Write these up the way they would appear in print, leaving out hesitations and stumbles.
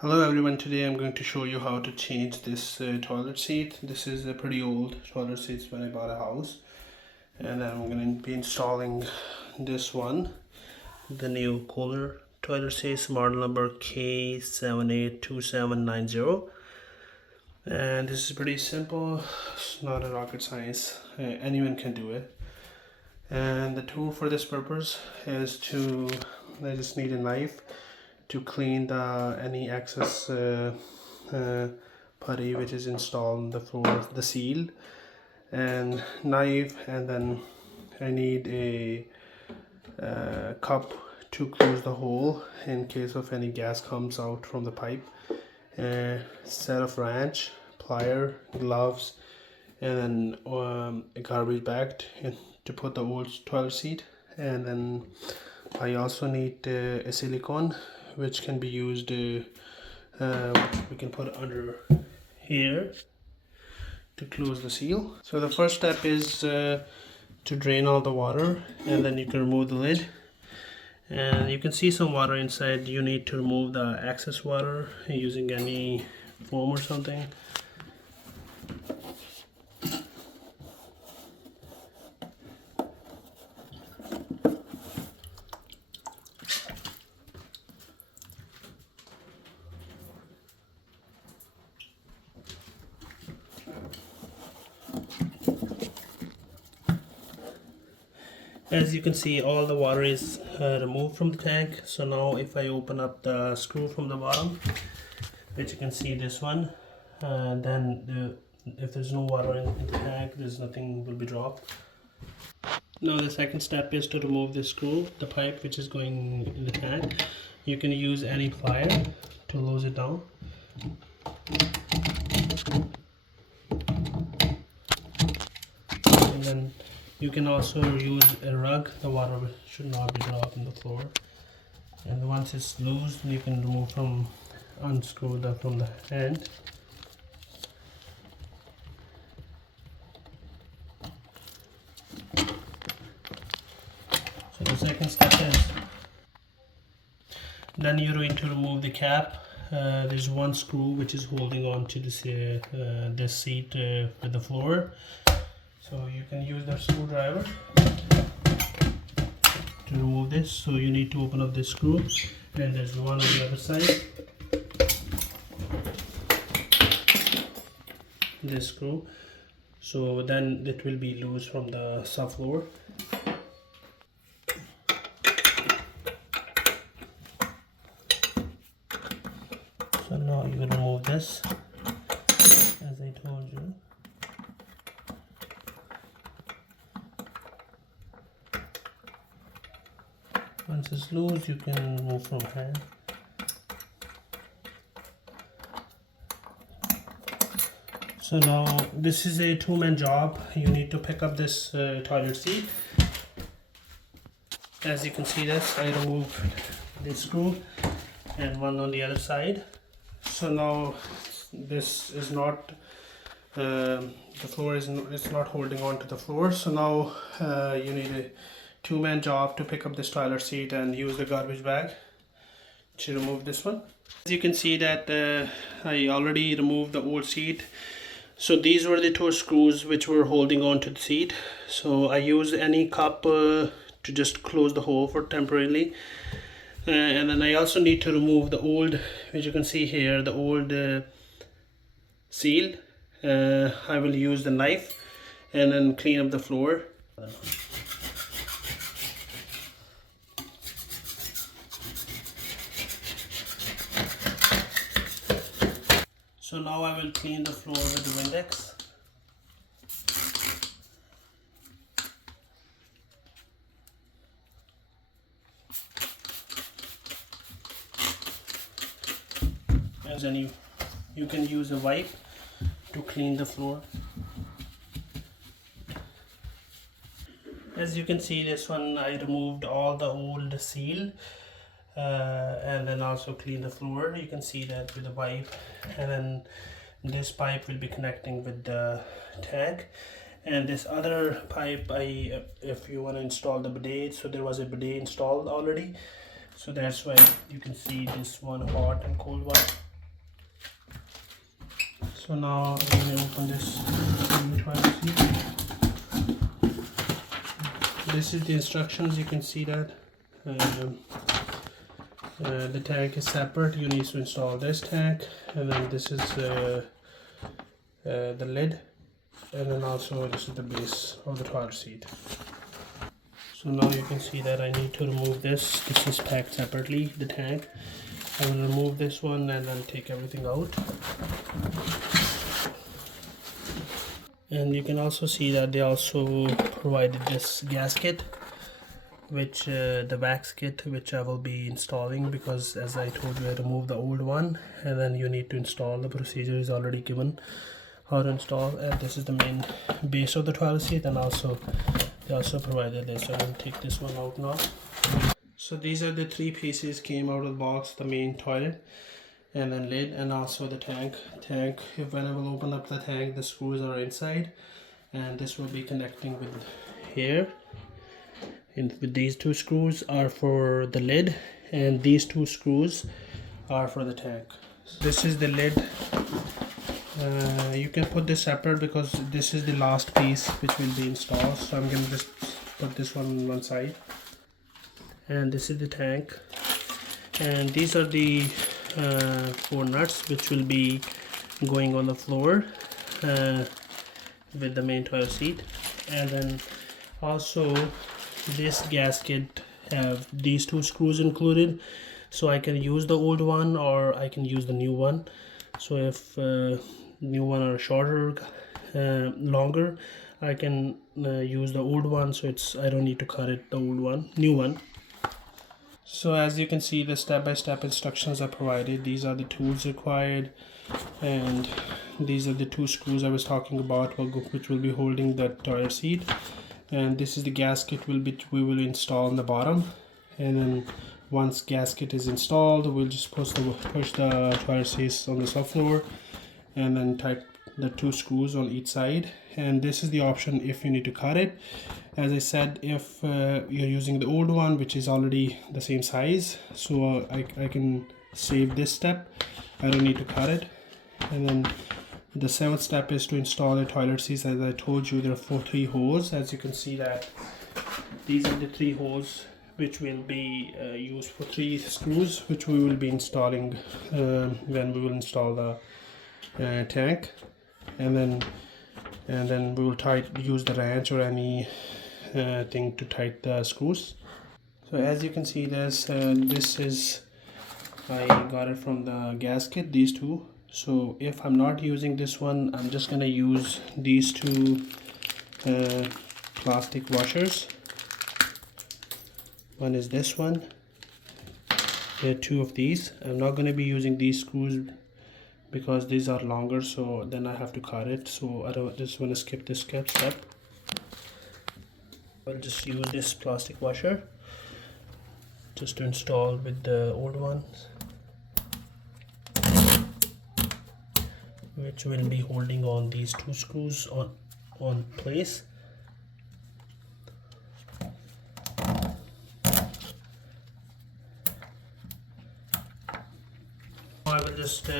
Hello everyone, today I'm going to show you how to change this toilet seat. This is a pretty old toilet seat when I bought a house, and I'm going to be installing this one, the new KOHLER toilet seat, model number K782790. And this is pretty simple, it's not a rocket science, anyone can do it. And the tool for this purpose is I just need a knife to clean any excess putty which is installed on the floor, the seal, and knife, and then I need a cup to close the hole in case of any gas comes out from the pipe, set of wrench, plier, gloves, and then a garbage bag to put the old toilet seat. And then I also need a silicone which can be used, we can put it under here to close the seal. So the first step is to drain all the water, and then you can remove the lid, and you can see some water inside. You need to remove the excess water using any foam or something. As you can see, all the water is removed from the tank. So now if I open up the screw from the bottom, which you can see this one, then if there's no water in the tank, there's nothing will be dropped. Now the second step is to remove the screw, the pipe which is going in the tank. You can use any plier to close it down. And then you can also use a rug. The water should not be dropped on the floor. And once it's loose, you can unscrew that from the hand. So the second step is, then you're going to remove the cap. There's one screw which is holding on to this seat with the floor. So you can use the screwdriver to remove this. So you need to open up this screw, and there's one on the other side. This screw. So then it will be loose from the subfloor. So now you will remove this, as I told you. Once it's loose, you can remove from hand. So now this is a two-man job. You need to pick up this toilet seat. As you can see this, I removed this screw and one on the other side. So now this is not, the floor is it's not holding on to the floor. So now you need a two-man job to pick up this toilet seat and use the garbage bag to remove this one. As you can see that I already removed the old seat. So these were the two screws which were holding on to the seat. So I used any cup to just close the hole for temporarily. And then I also need to remove the old, which you can see here, the old seal. I will use the knife and then clean up the floor. So now I will clean the floor with the Windex. As you can use a wipe to clean the floor. As you can see, this one I removed all the old seal. And then also clean the floor. You can see that with the pipe, and then this pipe will be connecting with the tank, and this other pipe, if you want to install the bidet, so there was a bidet installed already, so that's why you can see this one hot and cold one. So now I'm going to open this toilet seat. This is the instructions. You can see that the tank is separate. You need to install this tank, and then this is the lid, and then also this is the base of the toilet seat. So now you can see that I need to remove this. This is packed separately, the tank. I will remove this one and then take everything out. And you can also see that they also provided this gasket, which the wax kit, which I will be installing, because as I told you, I removed the old one and then you need to install. The procedure is already given how to install, and this is the main base of the toilet seat, and also they also provided this. So I'm going to take this one out now. So these are the three pieces came out of the box: the main toilet, and then lid, and also the tank. When I will open up the tank, the screws are inside, and this will be connecting with here. And with these two screws are for the lid, and these two screws are for the tank. So this is the lid. You can put this separate because this is the last piece which will be installed. So I'm going to just put this on one side. And this is the tank. And these are the 4 nuts which will be going on the floor with the main toilet seat. And then also this gasket have these 2 screws included, so I can use the old one or I can use the new one. So if new one are shorter, longer, I can use the old one, so I don't need to cut it, the old one, new one. So as you can see, the step-by-step instructions are provided. These are the tools required, and these are the 2 screws I was talking about, which will be holding the toilet seat. And this is the gasket we will install on the bottom. And then once gasket is installed, we'll just push the toilet seat on the subfloor, and then tighten the 2 screws on each side. And this is the option if you need to cut it. As I said, if you're using the old one, which is already the same size, so I can save this step. I don't need to cut it. And then the 7th step is to install the toilet seats. As I told you, there are 3 holes. As you can see that these are the 3 holes which will be used for 3 screws, which we will be installing when we will install the tank. And then we will use the wrench or any thing to tighten the screws. So as you can see, this is, I got it from the gasket, these 2. So if I'm not using this one, I'm just gonna use these 2 plastic washers. One is this one. There are 2 of these. I'm not gonna be using these screws because these are longer, so then I have to cut it. So I don't just want to skip this step. I'll just use this plastic washer just to install with the old ones, which will be holding on these 2 screws on place. I will just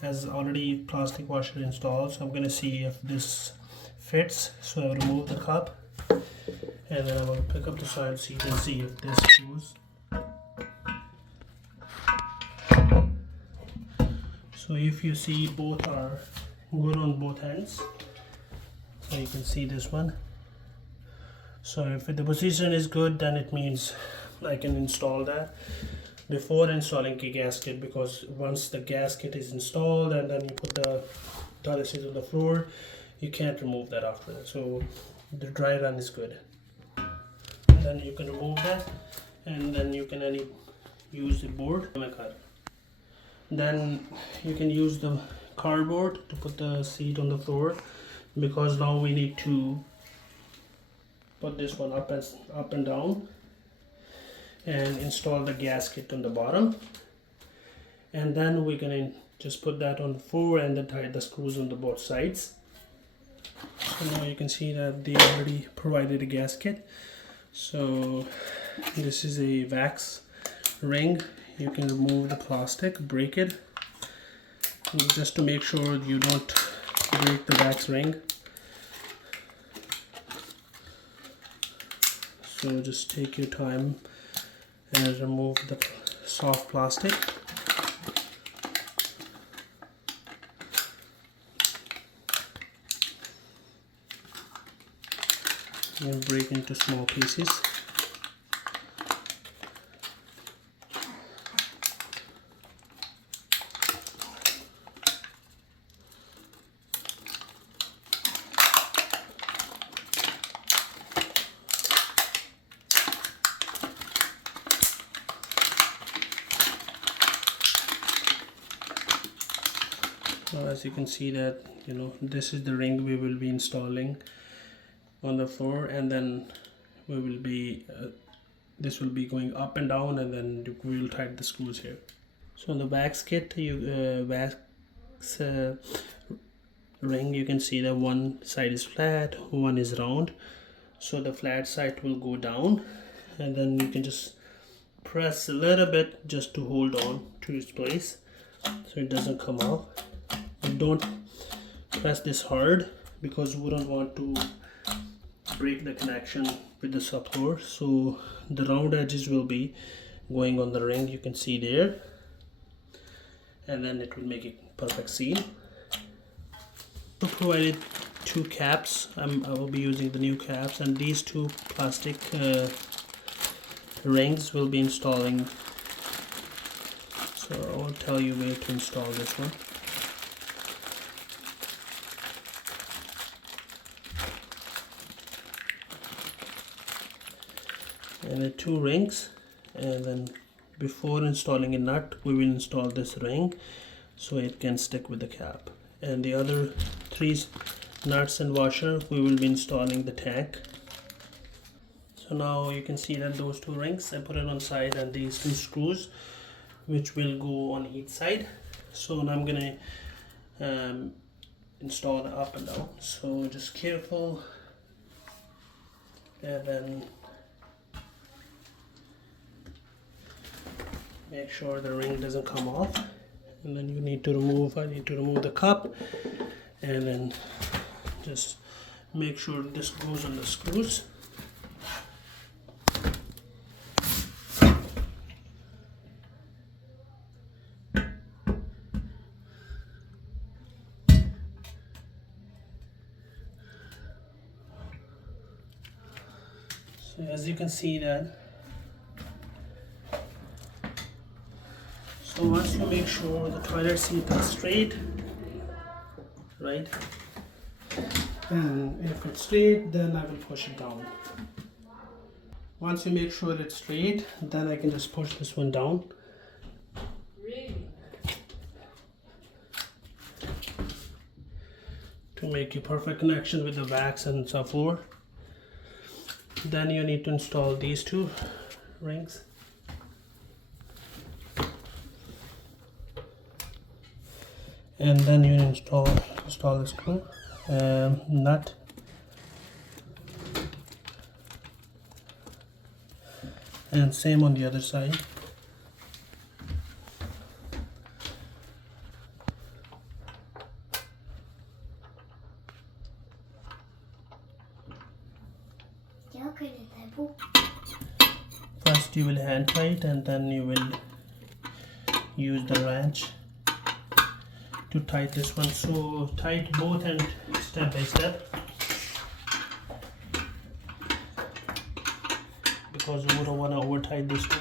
as already plastic washer installed, so I'm going to see if this fits. So I'll remove the cup, and then I will pick up the side seat and see if this goes. So if you see, both are good on both ends. So you can see this one. So if the position is good, then it means I can install that before installing the gasket, because once the gasket is installed and then you put the toilet seat on the floor, you can't remove that after that. So the dry run is good. And then you can remove that, and then you can use the board. Then you can use the cardboard to put the seat on the floor, because now we need to put this one up and down and install the gasket on the bottom, and then we're gonna just put that on the floor and then tie the screws on the both sides. So now you can see that they already provided a gasket. So this is a wax ring. You can remove the plastic, break it, just to make sure you don't break the wax ring. So just take your time and remove the soft plastic. And break into small pieces. As you can see that, this is the ring we will be installing on the floor, and then we will be this will be going up and down, and then we will tighten the screws here. So in the wax kit, wax ring, you can see that one side is flat, one is round. So the flat side will go down, and then you can just press a little bit just to hold on to its place so it doesn't come off. And don't press this hard because we don't want to break the connection with the subfloor. So the round edges will be going on the ring, you can see there, and then it will make a perfect seal. I provided two caps. I will be using the new caps, and these two plastic rings will be installing. So I will tell you where to install this one. And the two rings, and then before installing a nut we will install this ring so it can stick with the cap, and the other three nuts and washer we will be installing the tank. So now you can see that those two rings, I put it on side, and these two screws which will go on each side. So now I'm gonna install the up and down, so just careful, and then make sure the ring doesn't come off, and then I need to remove the cup, and then just make sure this goes on the screws. So as you can see that, so once you make sure the toilet seat is straight, right, and if it's straight, then I will push it down. Once you make sure it's straight, then I can just push this one down. To make a perfect connection with the wax and subfloor. Then you need to install these two rings. And then you install the screw, nut, and same on the other side. First you will hand tight, and then you will use the wrench to tighten this one. So tight both and step by step, because we don't want to over tighten this one.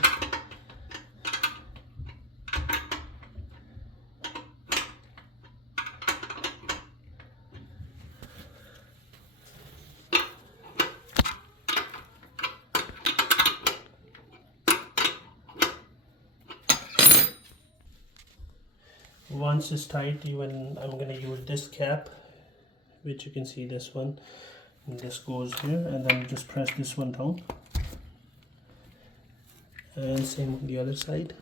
Once it's tight, even I'm going to use this cap, which you can see this one, and this goes here, and then just press this one down, and same on the other side.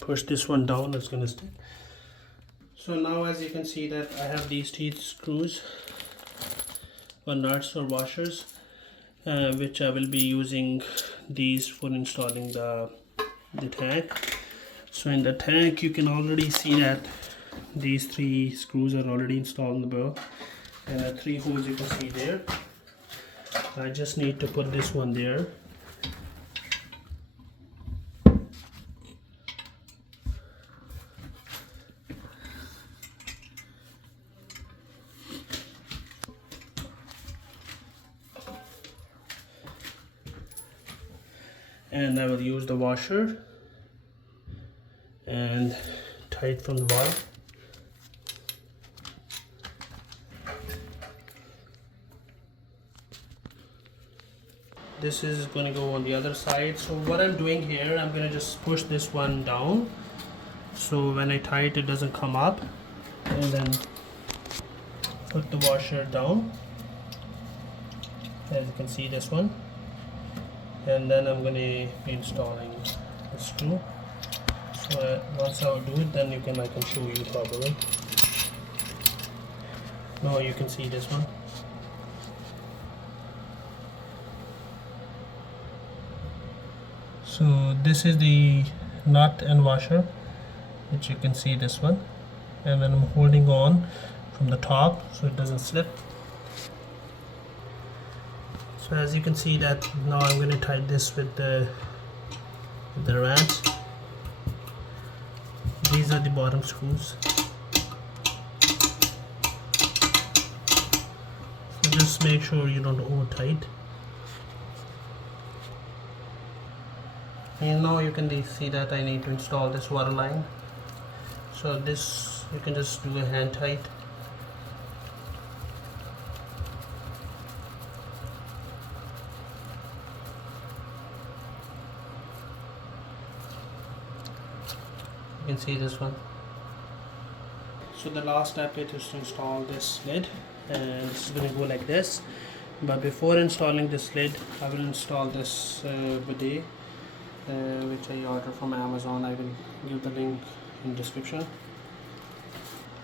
Push this one down, it's going to stick. So now as you can see that I have these teeth screws or nuts or washers, which I will be using these for installing the tank. So in the tank you can already see that these 3 screws are already installed in the barrel, and the 3 holes you can see there. I just need to put this one there. And I will use the washer and tie it from the bottom. This is going to go on the other side. So what I'm doing here, I'm going to just push this one down, so when I tie it, it doesn't come up, and then put the washer down, as you can see, this one. And then I'm going to be installing the screw. So once I do it, then I can show you properly. Now you can see this one. So this is the nut and washer, which you can see, this one, and then I'm holding on from the top so it doesn't slip. So as you can see that now I'm going to tie this with the wrench. These are the bottom screws. So just make sure you don't over tight. And now you can see that I need to install this water line. So this you can just do a hand tight. You can see this one. So the last step is to install this lid, and this is going to go like this. But before installing this lid, I will install this bidet, which I ordered from Amazon. I will give the link in description.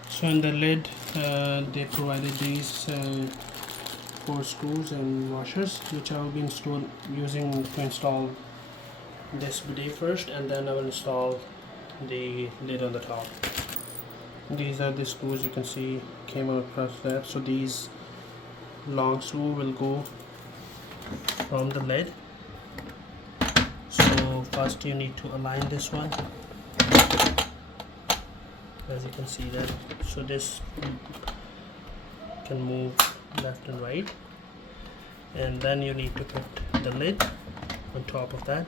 So in the lid, they provided these 4 screws and washers, which I will be using to install this bidet first, and then I will install the lid on the top. These are the screws, you can see came across that. So these long screw will go from the lid. So first you need to align this one, as you can see that. So this can move left and right, and then you need to put the lid on top of that,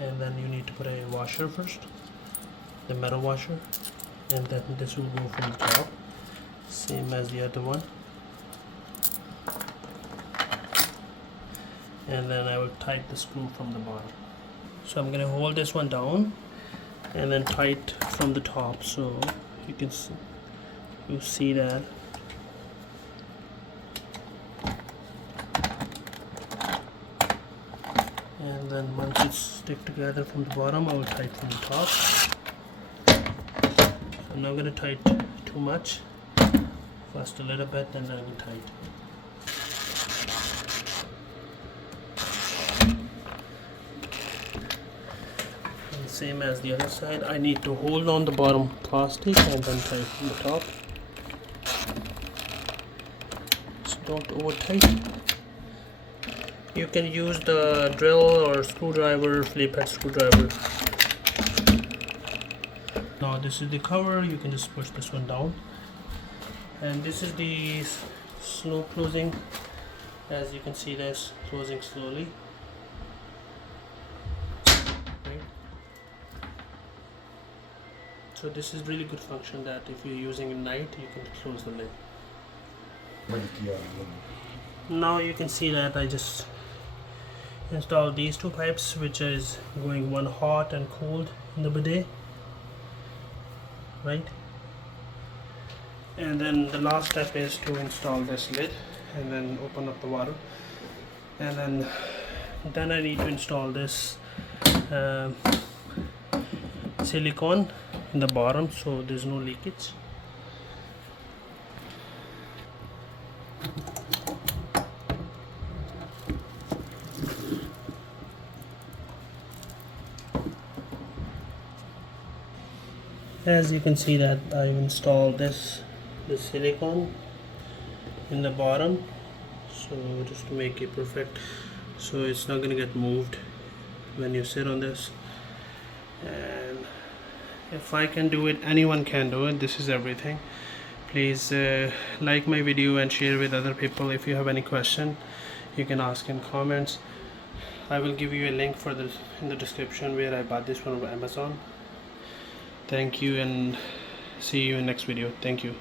and then you need to put a washer first, the metal washer, and then this will go from the top, same as the other one. And then I will tighten the screw from the bottom. So I'm going to hold this one down and then tight from the top, so you can see that. And then once it's stick together from the bottom, I will tighten from the top. So I'm not going to tighten too much, first a little bit, and then I will tighten. Same as the other side, I need to hold on the bottom plastic and then tighten the top. So don't over tighten. You can use the drill or screwdriver, flathead screwdriver. Now this is the cover, you can just push this one down. And this is the slow closing. As you can see, this closing slowly. So this is really good function that if you're using at night, you can close the lid. Now you can see that I just installed these 2 pipes, which is going one hot and cold in the bidet, right? And then the last step is to install this lid and then open up the water, and then I need to install this silicone in the bottom so there's no leakage. As you can see that I've installed this silicone in the bottom, so just to make it perfect, so it's not gonna get moved when you sit on this. And if I can do it, anyone can do it. This is everything. Please like my video and share with other people. If you have any question, you can ask in comments. I will give you a link for this in the description where I bought this one on Amazon. Thank you, and see you in next video. Thank you.